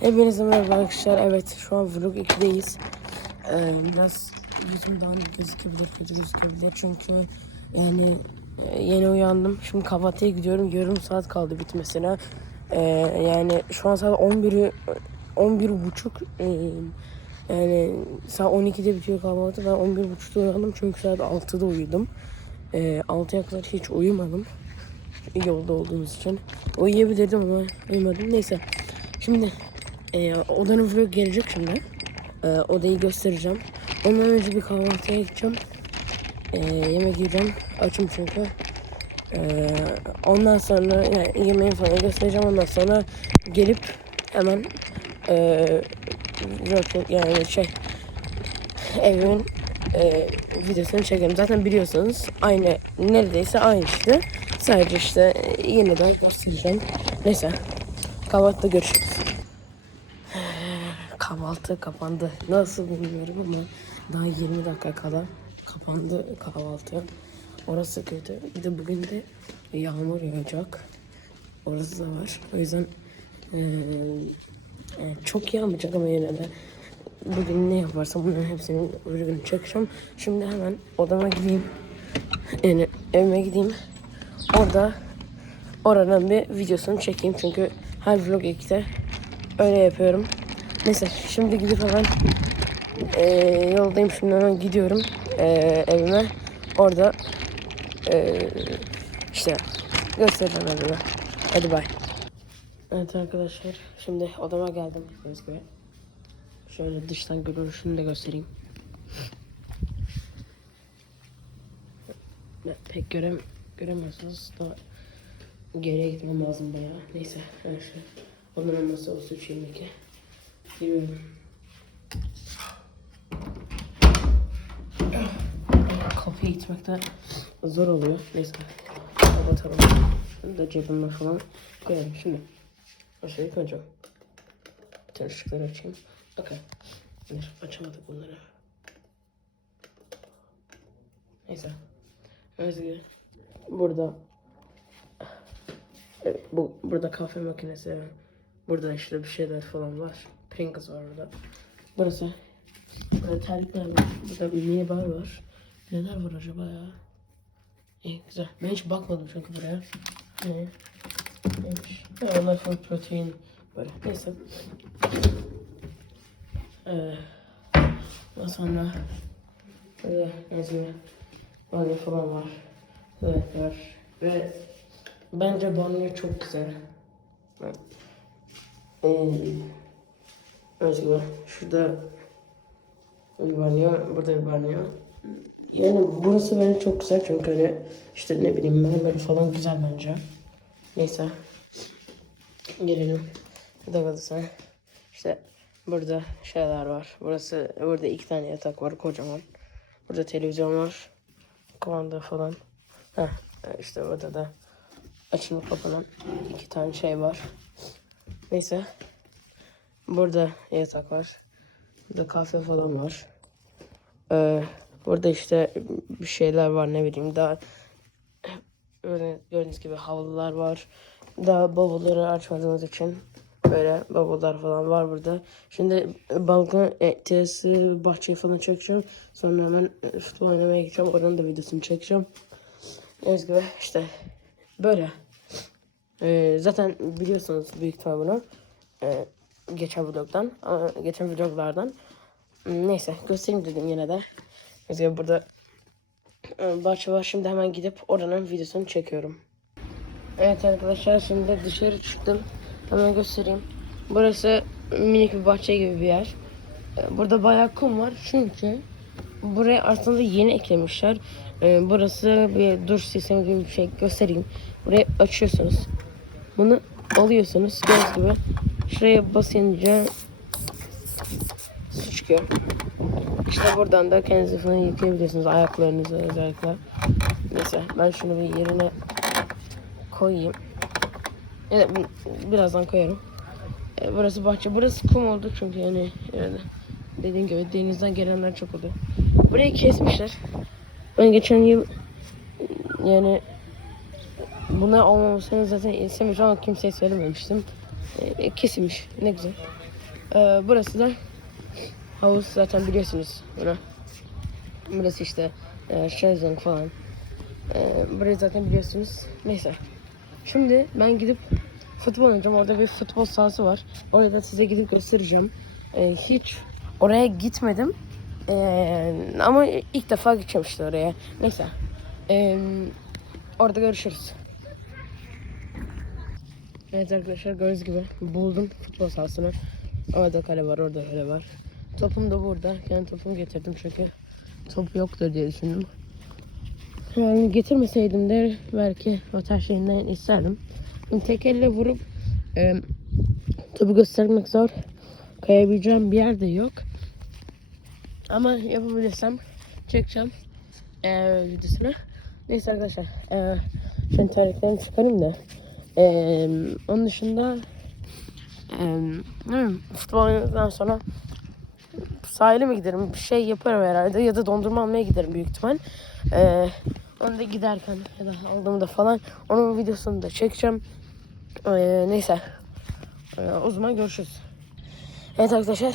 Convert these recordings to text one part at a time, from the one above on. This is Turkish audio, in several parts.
Hepinize merhaba arkadaşlar. Evet şu an vlog 2'deyiz. Ee, biraz yüzümden gözükebilir, kötü gözükebilir. Çünkü yani e, yeni uyandım. Şimdi kahvaltıya gidiyorum. Yarım saat kaldı bitmesine. Ee, yani şu an saat 11'i 11 buçuk. Ee, yani saat 12'de bitiyor kahvaltı. Ben 11 buçukta uyandım çünkü saat 6'da uyudum. Ee, 6'ya kadar hiç uyumadım. Yolda olduğumuz için. Uyuyabilirdim ama uyumadım. Neyse. Şimdi e, odanın vlog gelecek şimdi. E, odayı göstereceğim. Ondan önce bir kahvaltıya gideceğim. E, yemek yiyeceğim. Açım çünkü. E, ondan sonra yani yemeği falan göstereceğim. Ondan sonra gelip hemen e, yani şey evimin e, videosunu çekelim. Zaten biliyorsunuz aynı neredeyse aynı işte. Sadece işte e, yeniden göstereceğim. Neyse kahvaltıda görüşürüz. Kahvaltı kapandı. Nasıl bilmiyorum ama daha 20 dakika kala kapandı kahvaltı. Orası kötü. Bir de bugün de yağmur yağacak. Orası da var. O yüzden e, çok yağmayacak ama yine de bugün ne yaparsam bunların hepsinin ürünü çekeceğim. Şimdi hemen odama gideyim. Yani evime gideyim. Orada oranın bir videosunu çekeyim çünkü her vlog 2'de öyle yapıyorum. Neyse şimdi gidip hemen eee, yoldayım şimdi hemen gidiyorum eee, evime. Orada eee, işte göstereceğim evime. Hadi bay. Evet arkadaşlar şimdi odama geldim. Şöyle dıştan görünüşünü de göstereyim. Ben pek görem göremiyorsunuz da geriye gitmem lazım bayağı. Neyse arkadaşlar. Onların olması o suç 22. Bilmiyorum. Kapıya gitmekte zor oluyor. Neyse. Kapatalım. Da cebime falan koyalım. Şimdi aşağıya koyacağım. Tane ışıkları açayım. Okey. Açamadık bunları. Neyse. Özgür. Burada Evet, bu burada kahve makinesi. Burada işte bir şeyler falan var. Pringles var burada. Burası. Burada terlikler var. Burada bir mini bar var. Neler var acaba ya? İyi güzel. Ben hiç bakmadım çünkü buraya. Ne? Neymiş? Ya, onlar full protein böyle. Neyse. Ee, daha sonra böyle yazıyor. Banyo falan var. Evet var. Ve bence banyo çok güzel. Ben, ee, Özgür. Şurada banyo, burada banyo. Yani burası bence çok güzel çünkü hani işte ne bileyim mermeri falan güzel bence. Neyse. Gelelim. Bu da burası. İşte burada şeyler var. Burası burada iki tane yatak var kocaman. Burada televizyon var. Kumanda falan. Heh, işte burada da açılıp kapanan iki tane şey var. Neyse. Burada yatak var. Burada kahve falan var. Ee, burada işte bir şeyler var ne bileyim daha öyle gördüğünüz gibi havlular var. Daha bavulları açmadığımız için böyle bavullar falan var burada. Şimdi balkon, e, terası, bahçeyi falan çekeceğim. Sonra hemen e, futbol oynamaya gideceğim. Oradan da videosunu çekeceğim. Gördüğünüz gibi işte böyle. Ee, zaten biliyorsunuz büyük ihtimal bunu. Ee, geçen vlogdan. Geçen vloglardan. Neyse göstereyim dedim yine de. Gibi burada e, bahçe var. Şimdi hemen gidip oranın videosunu çekiyorum. Evet arkadaşlar şimdi dışarı çıktım. Hemen göstereyim. Burası minik bir bahçe gibi bir yer. Ee, Burada bayağı kum var çünkü buraya aslında yeni eklemişler. Ee, Burası bir duş sistemi gibi bir şey göstereyim. Burayı açıyorsunuz. Bunu alıyorsunuz. Gördüğünüz gibi şuraya basınca su çıkıyor. İşte buradan da kendinizi falan yıkayabilirsiniz. Ayaklarınızı özellikle. Neyse ben şunu bir yerine koyayım. Evet, bi- birazdan koyarım. E, burası bahçe. Burası kum oldu çünkü yani, yani dediğim gibi denizden gelenler çok oldu. Burayı kesmişler. Ben geçen yıl yani buna olmamasını zaten istemiş ama kimseye söylememiştim. E, kesilmiş. Ne güzel. Ee, burası da havuz zaten biliyorsunuz bunu. Burası işte e, şezlong falan. Ee, burayı zaten biliyorsunuz. Neyse. Şimdi ben gidip futbol oynayacağım. Orada bir futbol sahası var. Orada da size gidip göstereceğim. Ee, hiç oraya gitmedim. Ee, ama ilk defa gideceğim işte oraya. Neyse. Ee, orada görüşürüz. Evet arkadaşlar gördüğünüz gibi buldum futbol sahasını. Orada kale var, orada kale var. Topum da burada. Yani topumu getirdim çünkü top yoktur diye düşündüm. Yani getirmeseydim de belki o şeyinden isterdim. Tek elle vurup e, topu göstermek zor. Kayabileceğim bir yer de yok. Ama yapabilirsem çekeceğim e, videosunu. Neyse arkadaşlar. E, şimdi tarihlerimi çıkarayım da. E, onun dışında e, futbol oynadıktan sonra sahile mi giderim? Bir şey yaparım herhalde ya da dondurma almaya giderim büyük ihtimal. Ee, onu da giderken ya da aldığımda falan onun videosunu da çekeceğim. Ee, neyse. Ee, o zaman görüşürüz. Evet arkadaşlar.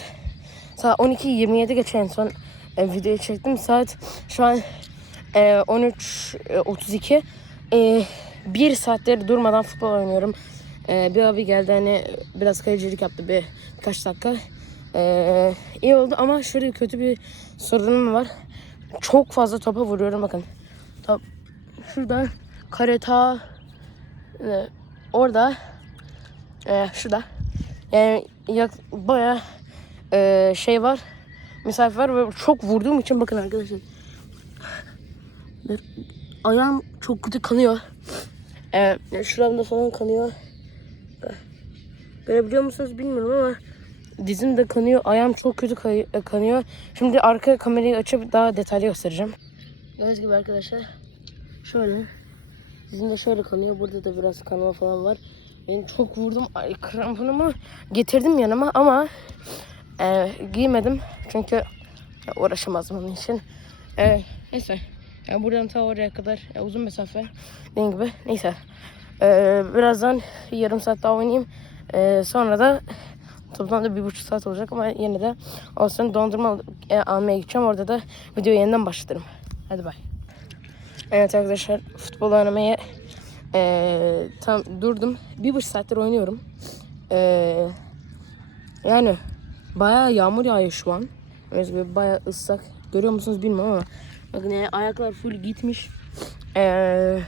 Saat 12.27 geçen en son e, videoyu çektim. Saat şu an e, 13.32. E, bir saattir durmadan futbol oynuyorum. E, bir abi geldi hani biraz kalecilik yaptı bir birkaç dakika. E, iyi oldu ama şöyle kötü bir sorunum var. Çok fazla topa vuruyorum bakın. Top şurada kareta e, orada e, şurada yani yak, baya e, şey var misafir var ve çok vurduğum için bakın arkadaşlar ayağım çok kötü kanıyor e, şuramda falan kanıyor. Görebiliyor musunuz bilmiyorum ama dizim de kanıyor. Ayağım çok kötü kay- kanıyor. Şimdi arka kamerayı açıp daha detaylı göstereceğim. Gördüğünüz gibi arkadaşlar şöyle. Dizim de şöyle kanıyor. Burada da biraz kanama falan var. Ben çok vurdum. Ay, kramponumu getirdim yanıma ama e, giymedim. Çünkü uğraşamazdım onun için. E, neyse. Ya buradan ta oraya kadar ya, uzun mesafe dediğim gibi. Neyse. E, birazdan yarım saat daha oynayayım. E, sonra da toplamda bir buçuk saat olacak ama yine de olsun dondurma al- e, almaya gideceğim. Orada da videoyu yeniden başlatırım. Hadi bay. Evet arkadaşlar futbol oynamaya ee, tam durdum. Bir buçuk saattir oynuyorum. Ee, yani bayağı yağmur yağıyor şu an. Bayağı ıslak. Görüyor musunuz bilmiyorum ama bakın yani ayaklar full gitmiş. Ee,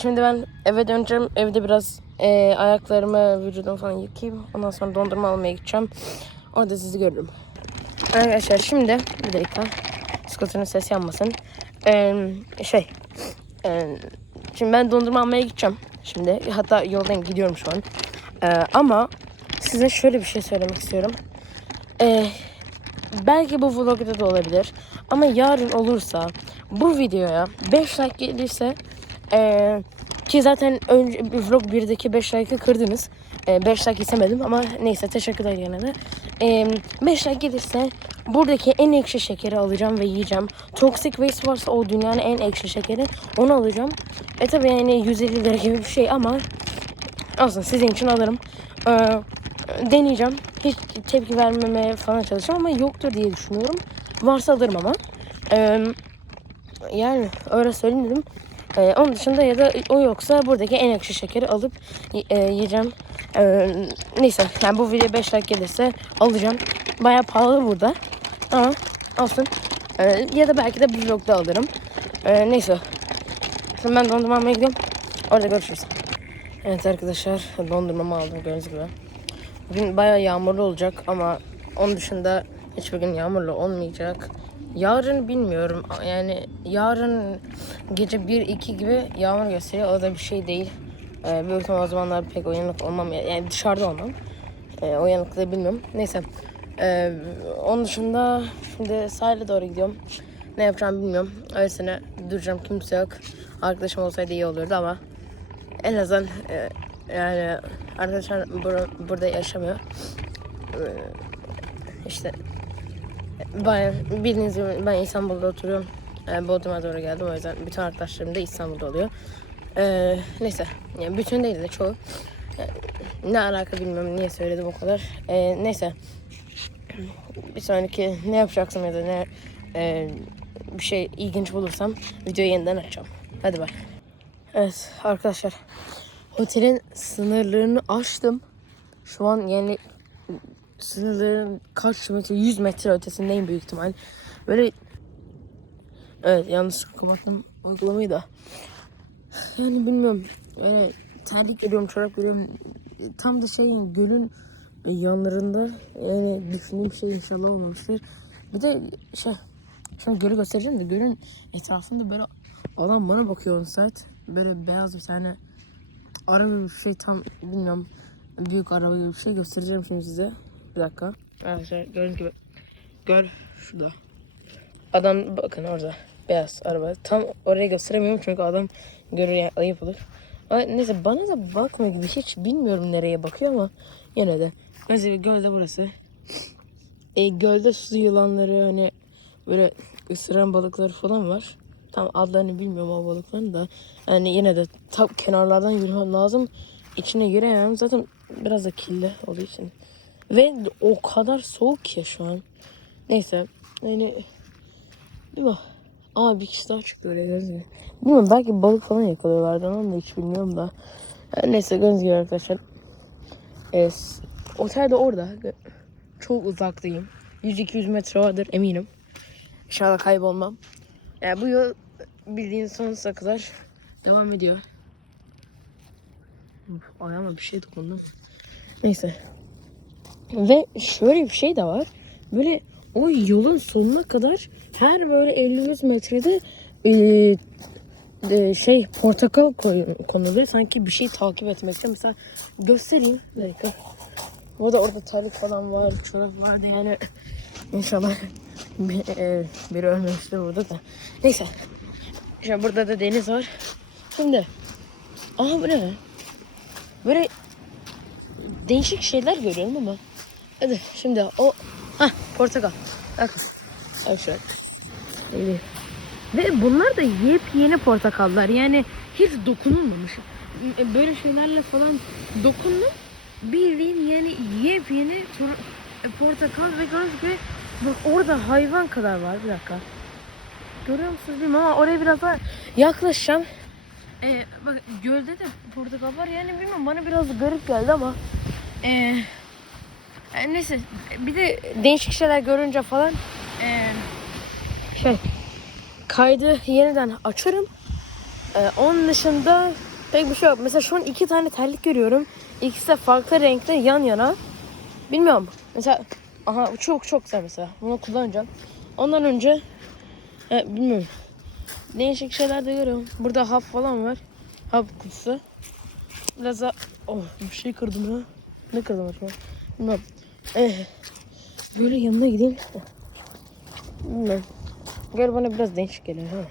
şimdi ben eve döneceğim. Evde biraz e, ayaklarımı, vücudumu falan yıkayayım. Ondan sonra dondurma almaya gideceğim. Orada sizi görürüm. Arkadaşlar şimdi bir dakika. Scooter'ın sesi yanmasın. Ee, şey. Ee, Şimdi ben dondurma almaya gideceğim. Şimdi hatta yoldan gidiyorum şu an. Ee, ama size şöyle bir şey söylemek istiyorum. Ee, belki bu vlogda da olabilir. Ama yarın olursa bu videoya 5 like gelirse ee, ki zaten önce vlog 1'deki 5 like'ı kırdınız. 5 like istemedim ama neyse teşekkürler yine de. 5 like gelirse buradaki en ekşi şekeri alacağım ve yiyeceğim. Toxic Waste varsa o dünyanın en ekşi şekeri onu alacağım. E tabi yani 150 lira gibi bir şey ama olsun sizin için alırım. Ee, deneyeceğim. Hiç tepki vermemeye falan çalışacağım ama yoktur diye düşünüyorum. Varsa alırım ama. Ee, yani öyle söyleyeyim dedim. Ee, onun dışında ya da o yoksa buradaki en ekşi şekeri alıp e, yiyeceğim. Ee, neyse yani bu video 5 like gelirse alacağım. Baya pahalı burada. Ama olsun. Ee, ya da belki de bir vlogda alırım. Ee, neyse. Şimdi ben dondurma almaya gidiyorum. Orada görüşürüz. Evet arkadaşlar dondurmamı aldım gördüğünüz gibi. Bugün baya yağmurlu olacak ama onun dışında hiçbir gün yağmurlu olmayacak. Yarın bilmiyorum. Yani yarın gece 1-2 gibi yağmur gösteriyor. O da bir şey değil. Ee, büyük o zamanlar pek uyanık olmam. Yani dışarıda olmam. Ee, uyanıklığı bilmiyorum. Neyse. Ee, onun dışında şimdi sahile doğru gidiyorum. Ne yapacağımı bilmiyorum. Öylesine duracağım kimse yok. Arkadaşım olsaydı iyi olurdu ama en azından e, yani arkadaşlar bur- burada yaşamıyor. Ee, işte ben bildiğiniz gibi ben İstanbul'da oturuyorum. Ee, Bodrum'a doğru geldim o yüzden bütün arkadaşlarım da İstanbul'da oluyor. Ee, neyse yani bütün değil de çoğu. Ee, Ne alaka bilmiyorum niye söyledim o kadar. Ee, neyse. Bir sonraki ne yapacaksam ya da ne e, bir şey ilginç bulursam videoyu yeniden açacağım. Hadi bak. Evet arkadaşlar. Otelin sınırlarını aştım. Şu an yani sınırların kaç metre 100 metre ötesindeyim büyük ihtimal. Böyle evet yanlış kapattım uygulamayı da. Yani bilmiyorum. Böyle terlik görüyorum, çorap görüyorum. Tam da şeyin gölün yanlarında yani düşündüğüm şey inşallah olmamıştır. Bir de şey şimdi gölü göstereceğim de gölün etrafında böyle adam bana bakıyor on saat. Böyle beyaz bir tane araba bir şey tam bilmiyorum büyük araba gibi bir şey göstereceğim şimdi size. Bir dakika. Arkadaşlar gördüğünüz gibi göl şurada. Adam bakın orada beyaz araba. Tam oraya gösteremiyorum çünkü adam görür yani ayıp olur. Ama neyse bana da bakmıyor gibi hiç bilmiyorum nereye bakıyor ama yine de. Mesela gölde burası. E, gölde su yılanları hani böyle ısıran balıkları falan var. Tam adlarını bilmiyorum o balıkların da. Yani yine de tam kenarlardan yürümem lazım. İçine giremem. Zaten biraz da kirli olduğu için. Ve o kadar soğuk ki şu an. Neyse. Yani bir bak. Aa bir kişi daha çıktı öyle mü? Bilmiyorum belki balık falan yakalıyorlardı da hiç bilmiyorum da. Neyse gördüğünüz gibi arkadaşlar. E, otel de orada. Çok uzaktayım. 100-200 metre vardır eminim. İnşallah kaybolmam. Yani bu yol bildiğin sonsuza kadar devam ediyor. Ayağıma bir şey dokundu. Neyse. Ve şöyle bir şey de var. Böyle o yolun sonuna kadar her böyle 50-100 metrede eee, e, şey portakal konuluyor. Sanki bir şey takip etmek için. Mesela göstereyim. Bir dakika. Burada orada terlik falan var, çorap vardı yani. İnşallah bir, e, biri ölmemiştir burada da. Neyse. İşte burada da deniz var. Şimdi. Aha bu ne? Böyle değişik şeyler görüyorum ama. Hadi şimdi o ha portakal. Bakın. Bak şöyle. Öyle. Ve bunlar da yepyeni portakallar. Yani hiç dokunulmamış. Böyle şeylerle falan dokundum. Bildiğin yani yepyeni tur- portakal ve gördüğünüz gibi bak orada hayvan kadar var. Bir dakika. Görüyor musunuz bilmiyorum ama oraya biraz daha yaklaşacağım. Ee, bak gölde de portakal var yani bilmiyorum bana biraz garip geldi ama ee, e, neyse bir de değişik şeyler görünce falan ee, şey kaydı yeniden açarım. Ee, onun dışında pek bir şey yok. Mesela şu an iki tane terlik görüyorum. İkisi de farklı renkte yan yana. Bilmiyorum. Mesela aha bu çok çok güzel mesela. Bunu kullanacağım. Ondan önce e, bilmiyorum. Değişik şeyler de görüyorum. Burada hap falan var. Hap kutusu. Biraz da oh bir şey kırdım ha. Ne kırdım acaba? Bilmiyorum. Eh, böyle yanına gideyim. Bilmiyorum. Gör bana biraz değişik geliyor ha.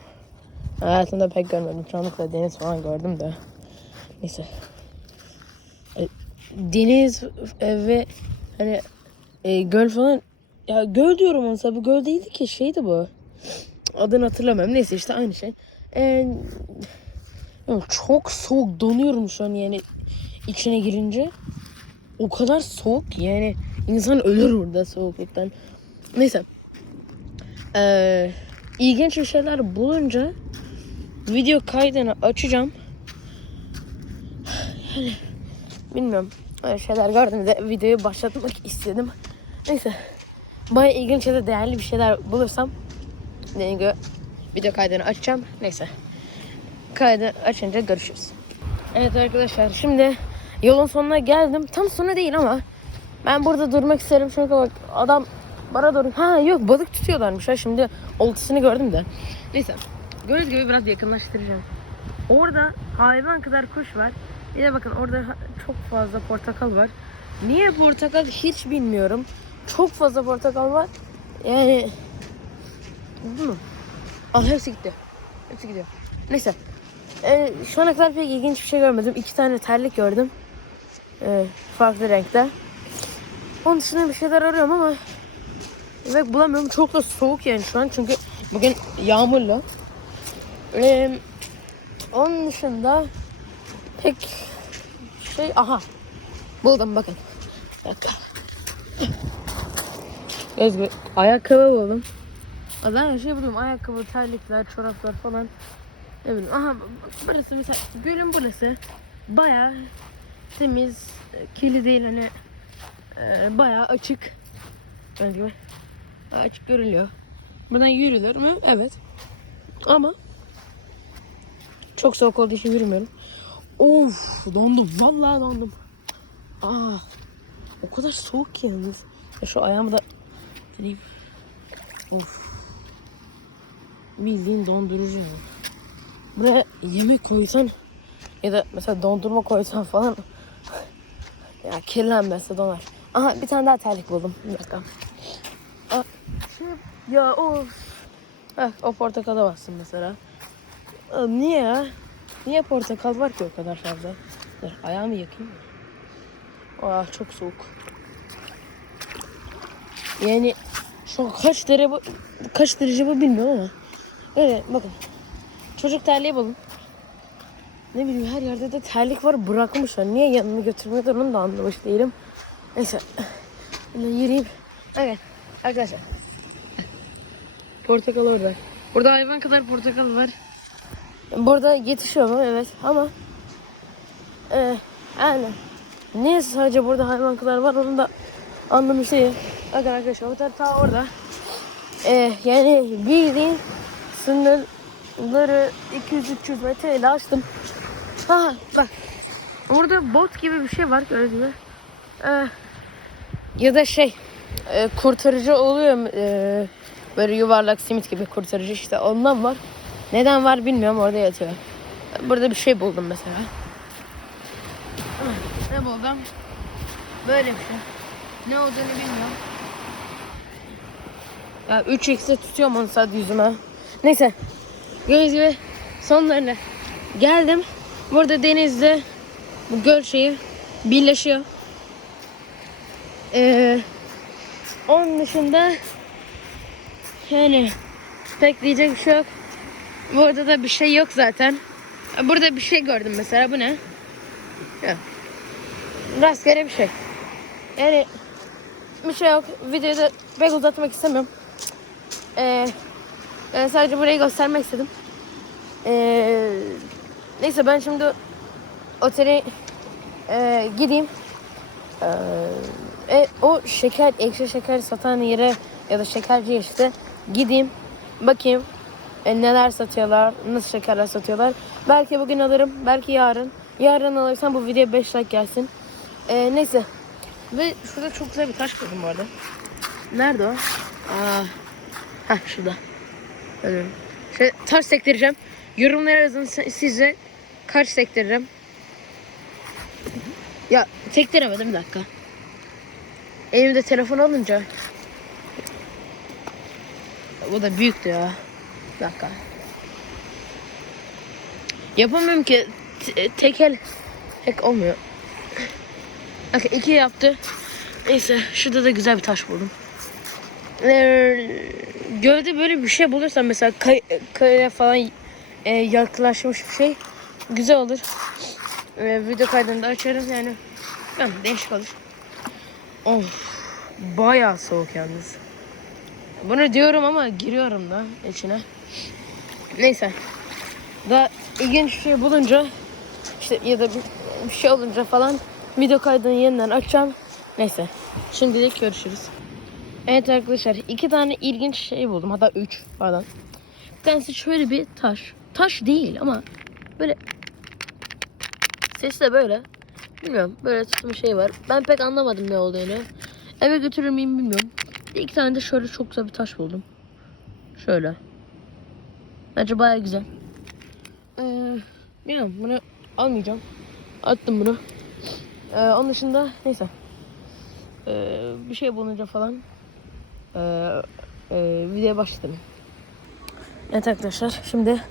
Hayatımda pek görmedim. Çoğunlukla deniz falan gördüm de. Neyse. E, Deniz ve hani e, göl falan ya göl diyorum aslında bu göl değildi ki şeydi bu. Adını hatırlamıyorum. Neyse işte aynı şey. E, çok soğuk donuyorum şu an yani içine girince. O kadar soğuk yani insan ölür burada soğukluktan. Neyse. Ee, ilginç bir şeyler bulunca video kaydını açacağım. Yani bilmiyorum. Öyle şeyler gördüm de videoyu başlatmak istedim. Neyse. Baya ilginç ya da değerli bir şeyler bulursam dediğim video kaydını açacağım. Neyse. Kaydı açınca görüşürüz. Evet arkadaşlar şimdi yolun sonuna geldim. Tam sonu değil ama ben burada durmak isterim çünkü bak adam bana doğru ha yok balık tutuyorlarmış ha şimdi oltasını gördüm de. Neyse. Gördüğünüz gibi biraz yakınlaştıracağım. Orada hayvan kadar kuş var. Bir de bakın orada çok fazla portakal var. Niye portakal hiç bilmiyorum. Çok fazla portakal var. Yani değil mi? Ah hepsi gitti. Hepsi gidiyor. Neyse. Ee, şu ana kadar pek ilginç bir şey görmedim. İki tane terlik gördüm. Ee, farklı renkte. Onun dışında bir şeyler arıyorum ama ve bulamıyorum. Çok da soğuk yani şu an çünkü bugün yağmurlu. Ee, onun dışında pek şey aha Buldum bakın. Özgür ayakkabı buldum. Ben her şey buldum. Ayakkabı, terlikler, çoraplar falan. Ne bileyim. Aha burası mesela gölün burası. Baya temiz, kirli değil hani e, bayağı açık. Bence açık görülüyor. Buradan yürülür mü? Evet. Ama çok soğuk olduğu için yürümüyorum. Of dondum. Vallahi dondum. Aa, o kadar soğuk ki yalnız. Ya şu ayağımı da deneyeyim. Of. Bildiğin dondurucu yani. Buraya yemek koysan ya da mesela dondurma koysan falan ya kirlenmezse donar. Aha bir tane daha terlik buldum. Bir dakika. Ya of. Heh, o portakala bassın mesela. Niye? Niye portakal var ki o kadar fazla? Dur ayağımı yakayım. Aa çok soğuk. Yani şu kaç derece bu, kaç derece bu bilmiyorum ama. Öyle bakın. Çocuk terliği bulun. Ne bileyim her yerde de terlik var bırakmışlar. Niye yanına götürmüyorlar onu da anlamış değilim. Neyse. Ben yürüyeyim. Evet arkadaşlar. Portakal orada. Burada hayvan kadar portakal var. Burada yetişiyor mu? Evet ama e, yani niye sadece burada hayvan kadar var onu da anlamış değilim. Bakın arkadaşlar o ta orada. E, yani bildiğin sınırları 200-300 metreyle açtım. Ha bak. Orada bot gibi bir şey var gördüğünüz gibi. Ya da şey e, kurtarıcı oluyor? E, böyle yuvarlak simit gibi kurtarıcı işte ondan var. Neden var bilmiyorum orada yatıyor. Burada bir şey buldum mesela. Ne buldum? Böyle bir şey. Ne olduğunu bilmiyorum. Ya 3x'e tutuyorum onu sadece yüzüme. Neyse. Gördüğünüz gibi sonlarına geldim. Burada denizde bu göl şeyi birleşiyor. Ee, onun dışında yani pek diyecek bir şey yok. Burada da bir şey yok zaten. Burada bir şey gördüm mesela. Bu ne? Yok. Rastgele bir şey. Yani bir şey yok. Videoyu da pek uzatmak istemiyorum. Ee, ben sadece burayı göstermek istedim. Ee, neyse ben şimdi otele e, gideyim. Ee, e, o şeker, ekşi şeker satan yere ya da şekerci işte gideyim. Bakayım e, neler satıyorlar, nasıl şekerler satıyorlar. Belki bugün alırım, belki yarın. Yarın alırsam bu videoya 5 like gelsin. E, neyse. Ve şurada çok güzel bir taş buldum bu arada. Nerede o? Aa, heh şurada. Öyle. Şöyle taş sektireceğim. Yorumlara yazın si- size kaç sektiririm. Ya sektiremedim bir dakika. Elimde telefon alınca. Bu da büyüktü ya. Bir dakika. Yapamıyorum ki. T- tek el. Tek olmuyor. Bak iki yaptı. Neyse şurada da güzel bir taş buldum. Ee, gölde böyle bir şey bulursam mesela kay- kayaya falan e, yaklaşmış bir şey güzel olur. Ee, video kaydını da açarım yani. Ben değişik olur. Of. Bayağı soğuk yalnız. Bunu diyorum ama giriyorum da içine. Neyse. Daha ilginç bir şey bulunca işte ya da bir, bir şey olunca falan video kaydını yeniden açacağım. Neyse. Şimdilik görüşürüz. Evet arkadaşlar iki tane ilginç şey buldum. Hatta üç pardon. Bir tanesi şöyle bir taş. Taş değil ama böyle ses de böyle. Bilmiyorum böyle tutmuş şey var. Ben pek anlamadım ne olduğunu. Eve götürür müyüm bilmiyorum. İki tane de şöyle çok güzel bir taş buldum. Şöyle. Bence baya güzel. Ee, bilmiyorum bunu almayacağım. Attım bunu. Ee, onun dışında neyse. Ee, bir şey bulunca falan ee, ee, videoya başladım. Evet arkadaşlar şimdi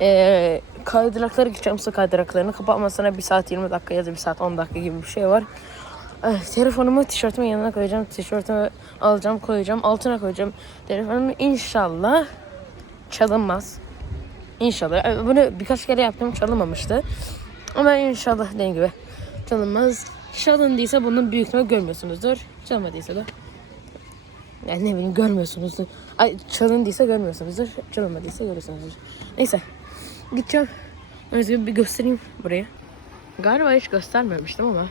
ee, kaydıraklara gideceğim su kaydıraklarını kapatmasına 1 saat 20 dakika ya da 1 saat 10 dakika gibi bir şey var. Ee, telefonumu tişörtümün yanına koyacağım. Tişörtümü alacağım koyacağım. Altına koyacağım. Telefonumu inşallah çalınmaz. İnşallah. Ee, Bunu birkaç kere yaptım çalınmamıştı. Ama inşallah dediğim gibi çalınmaz. çalındıysa bunun büyük ihtimal görmüyorsunuzdur. Çalmadıysa da yani ne bileyim görmüyorsunuzdur. Ay çalındıysa görmüyorsunuzdur. Çalınmadıysa görüyorsunuzdur. Neyse. Gideceğim. Özgür bir göstereyim burayı. Galiba hiç göstermemiştim ama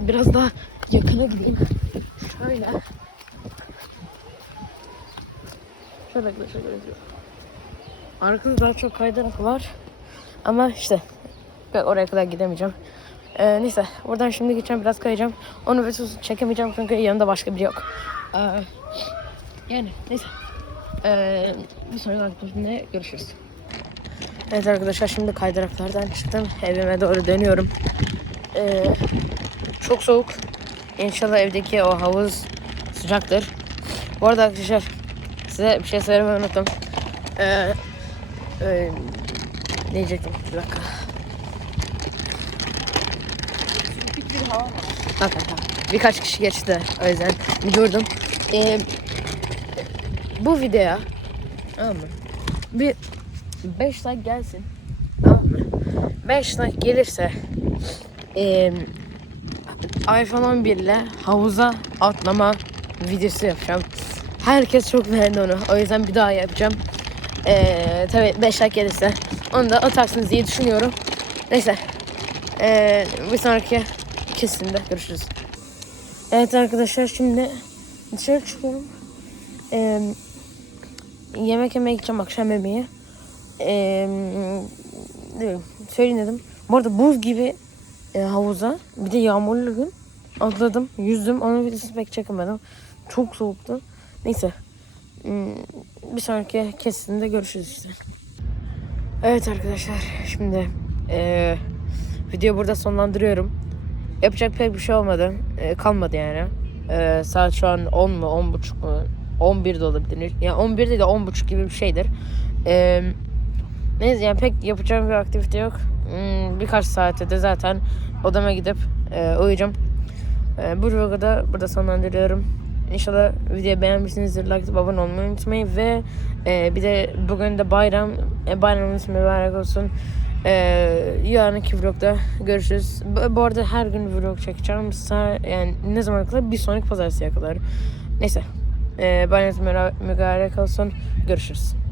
biraz daha yakına gideyim. Şöyle. Şöyle arkadaşlar görüyorsunuz. Arkada daha çok kaydırak var. Ama işte oraya kadar gidemeyeceğim. Ee, neyse buradan şimdi gideceğim biraz kayacağım. Onu videosunu çekemeyeceğim çünkü yanında başka biri yok. Ee, yani neyse. Ee, bir sonraki aktivitede görüşürüz. Evet arkadaşlar şimdi kaydıraklardan çıktım. Evime doğru dönüyorum. Ee, çok soğuk. İnşallah evdeki o havuz sıcaktır. Bu arada arkadaşlar size bir şey söylemeyi unuttum. Ee, e, ne diyecektim? Bir dakika. Bakın. Birkaç kişi geçti. O yüzden durdum. Ee, bu videoya? Bir 5 like gelsin. Tamam mı? 5 like gelirse ee, iPhone 11 ile havuza atlama videosu yapacağım. Herkes çok beğendi onu. O yüzden bir daha yapacağım. Ee, tabii 5 like gelirse onu da atarsınız diye düşünüyorum. Neyse. Ee, bir sonraki kesimde görüşürüz. Evet arkadaşlar şimdi dışarı çıkıyorum. Ee, yemek yemeye gideceğim akşam yemeği. Bileyim, söyleyeyim dedim. Bu arada buz gibi e, havuza bir de yağmurlu gün atladım yüzdüm onun videosunu pek çekemedim. Çok soğuktu. Neyse. Hmm, Bir sonraki kesimde görüşürüz işte. Evet arkadaşlar şimdi eee video burada sonlandırıyorum. Yapacak pek bir şey olmadı. Eee, kalmadı yani. Eee, saat şu an 10 mu 10 buçuk mu 11 de olabilir. Yani 11 değil de 10 buçuk gibi bir şeydir. Eee neyse yani pek yapacağım bir aktivite yok. Hmm, birkaç saate de zaten odama gidip eee, uyuyacağım. Eee, bu vlogu da burada sonlandırıyorum. İnşallah videoyu beğenmişsinizdir. Like abone olmayı unutmayın ve e, bir de bugün de bayram. E, bayramınız mübarek olsun. E, yarınki vlogda görüşürüz. Bu, bu arada her gün vlog çekeceğim. Sa- yani ne zaman kadar? Bir sonraki pazartesiye kadar. Neyse. E, bayramınız mübarek olsun. Görüşürüz.